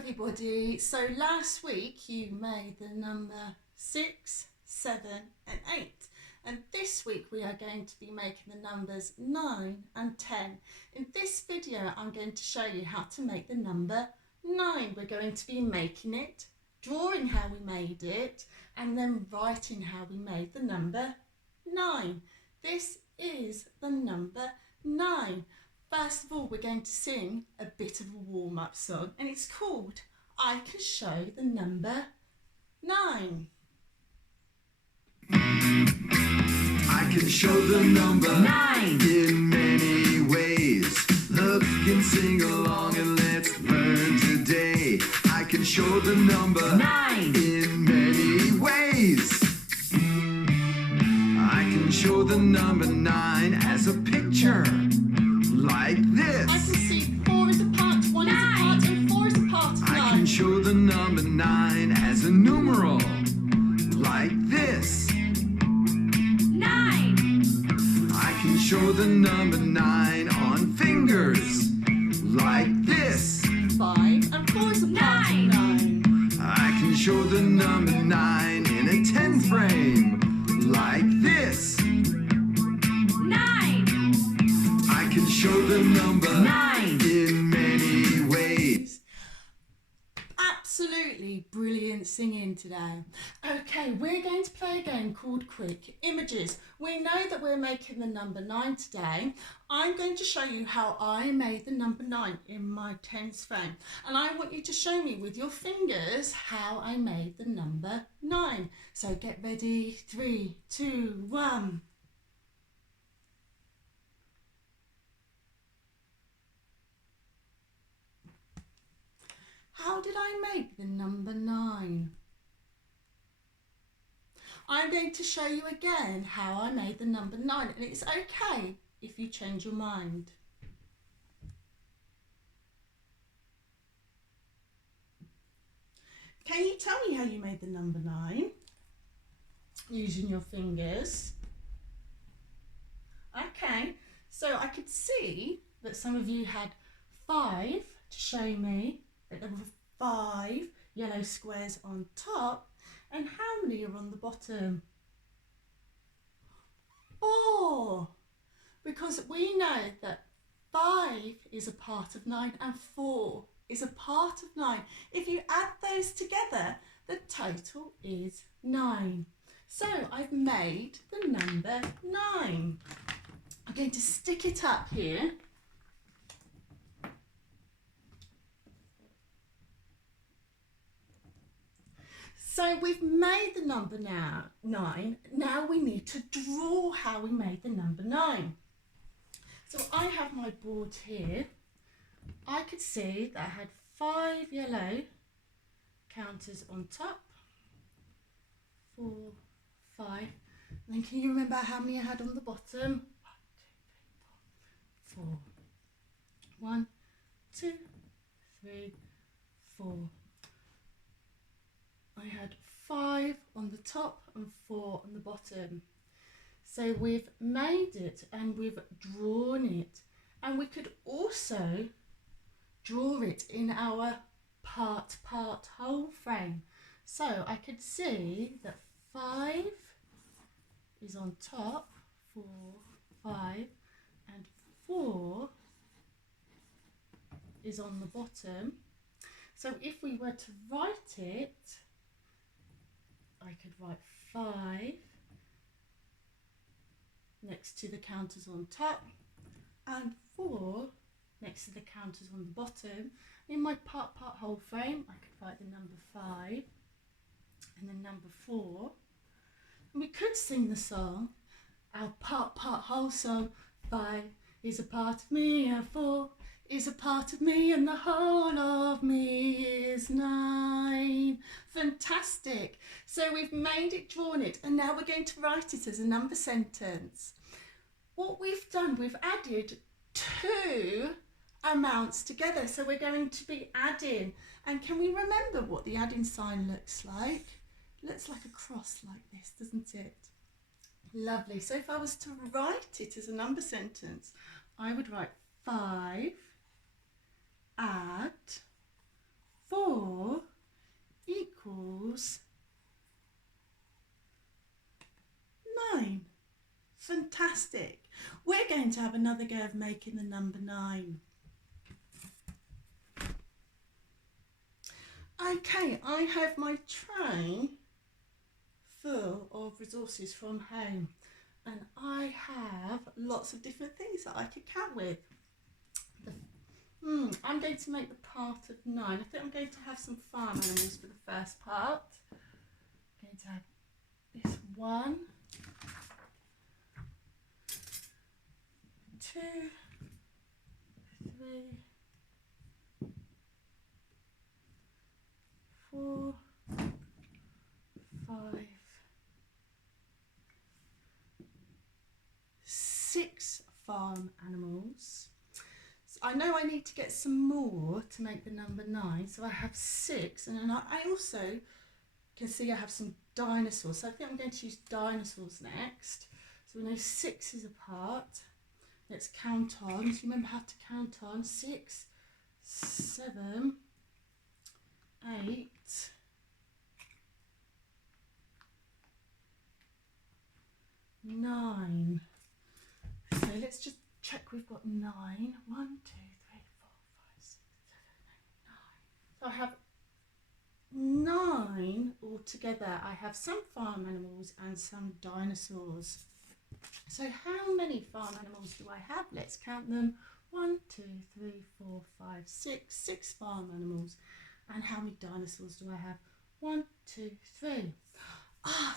everybody. So last week you made the number 6, 7 and 8. And this week we are going to be making the numbers 9 and 10. In this video I'm going to show you how to make the number 9. We're going to be making it, drawing how we made it, and then writing how we made the number 9. This is the number 9. First of all, we're going to sing a bit of a warm-up song, and it's called I Can Show the Number 9. I can show the number 9 in many ways. Look and sing along and let's learn today. I can show the number 9 in many ways. I can show the number 9 as a picture. Like this. I can see 4 is a part, 1 is a part, and 4 is a part of 9. I can show the number 9 as a numeral. Like this. 9. I can show the number 9 on fingers. Like this. 5 and 4 is a part of 9. I can show the number 9 in a 10 frame. Like this. 9. I can show the number 9 in many ways. Absolutely brilliant singing today. Okay, we're going to play a game called Quick Images. We know that we're making the number 9 today. I'm going to show you how I made the number 9 in my tens frame. And I want you to show me with your fingers how I made the number 9. So get ready, 3, 2, 1. How did I make the number 9? I'm going to show you again how I made the number 9, and it's okay if you change your mind. Can you tell me how you made the number 9? Using your fingers. Okay, so I could see that some of you had 5 to show me that there were 5 yellow squares on top, and how many are on the bottom? 4, because we know that 5 is a part of 9 and 4 is a part of 9. If you add those together, the total is 9. So I've made the number 9. I'm going to stick it up here. So we've made the number 9. Now we need to draw how we made the number 9. So I have my board here. I could see that I had 5 yellow counters on top. 4, 5. And then can you remember how many I had on the bottom? 1, 2, 3, 4. 1, 2, 3, 4. I had 5 on the top and 4 on the bottom. So we've made it and we've drawn it, and we could also draw it in our part whole frame. So I could see that 5 is on top, 4, 5, and 4 is on the bottom. So if we were to write it, I could write 5 next to the counters on top and 4 next to the counters on the bottom. In my part whole frame, I could write the number 5 and then number 4. And we could sing the song, our part whole song. 5 is a part of me and 4 is a part of me, and the whole of me is 9. Fantastic. So we've made it, drawn it, and now we're going to write it as a number sentence. What we've done, we've added 2 amounts together. So we're going to be adding. And can we remember what the adding sign looks like? It looks like a cross like this, doesn't it? Lovely. So if I was to write it as a number sentence, I would write 5 add 4. Fantastic. We're going to have another go of making the number 9. Okay, I have my tray full of resources from home, and I have lots of different things that I could count with. I'm going to make the part of 9. I think I'm going to have some farm animals for the first part. I'm going to have this 1, 2, 3, 4, 5, 6 farm animals. So I know I need to get some more to make the number 9, so I have 6, and then I also can see I have some dinosaurs, so I think I'm going to use dinosaurs next. So we know 6 is a part. Let's count on. So remember how to count on. 6, 7, 8, 9. So let's just check we've got 9. 1, 2, 3, 4, 5, 6, 7, 8, 9. So I have 9 altogether. I have some farm animals and some dinosaurs. So how many farm animals do I have? Let's count them. 1, 2, 3, 4, 5, 6. 6 farm animals. And how many dinosaurs do I have? 1, 2, 3.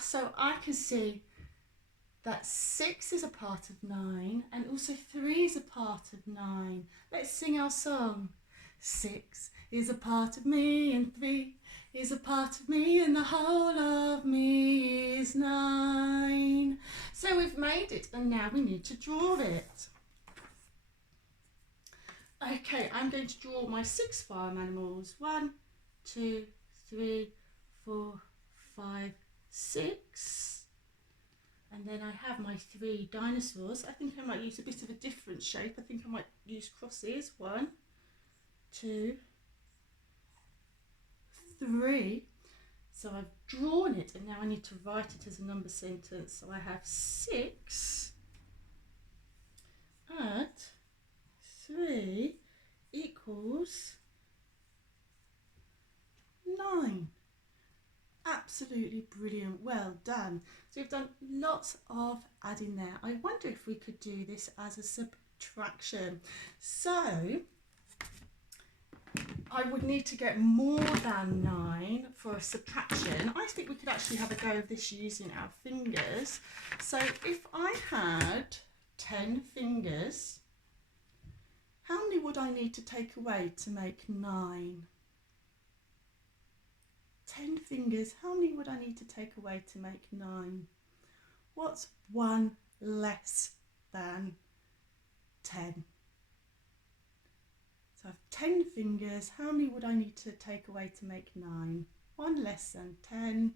So I can see that 6 is a part of 9, and also 3 is a part of 9. Let's sing our song. 6 is a part of me, and 3 is a part of me, and the whole of me is 9. So we've made it, and now we need to draw it. Okay, I'm going to draw my 6 farm animals. 1, 2, 3, 4, 5, 6. And then I have my 3 dinosaurs. I think I might use a bit of a different shape. I think I might use crosses. 1, 2, 3. So I've drawn it, and now I need to write it as a number sentence. So I have 6 add 3 equals 9. Absolutely brilliant. Well done. So we've done lots of adding there. I wonder if we could do this as a subtraction. So I would need to get more than 9 for a subtraction. I think we could actually have a go of this using our fingers. So if I had 10 fingers, how many would I need to take away to make 9? 10 fingers, how many would I need to take away to make 9? What's 1 less than 10? So I have 10 fingers, how many would I need to take away to make 9? 1 less than 10.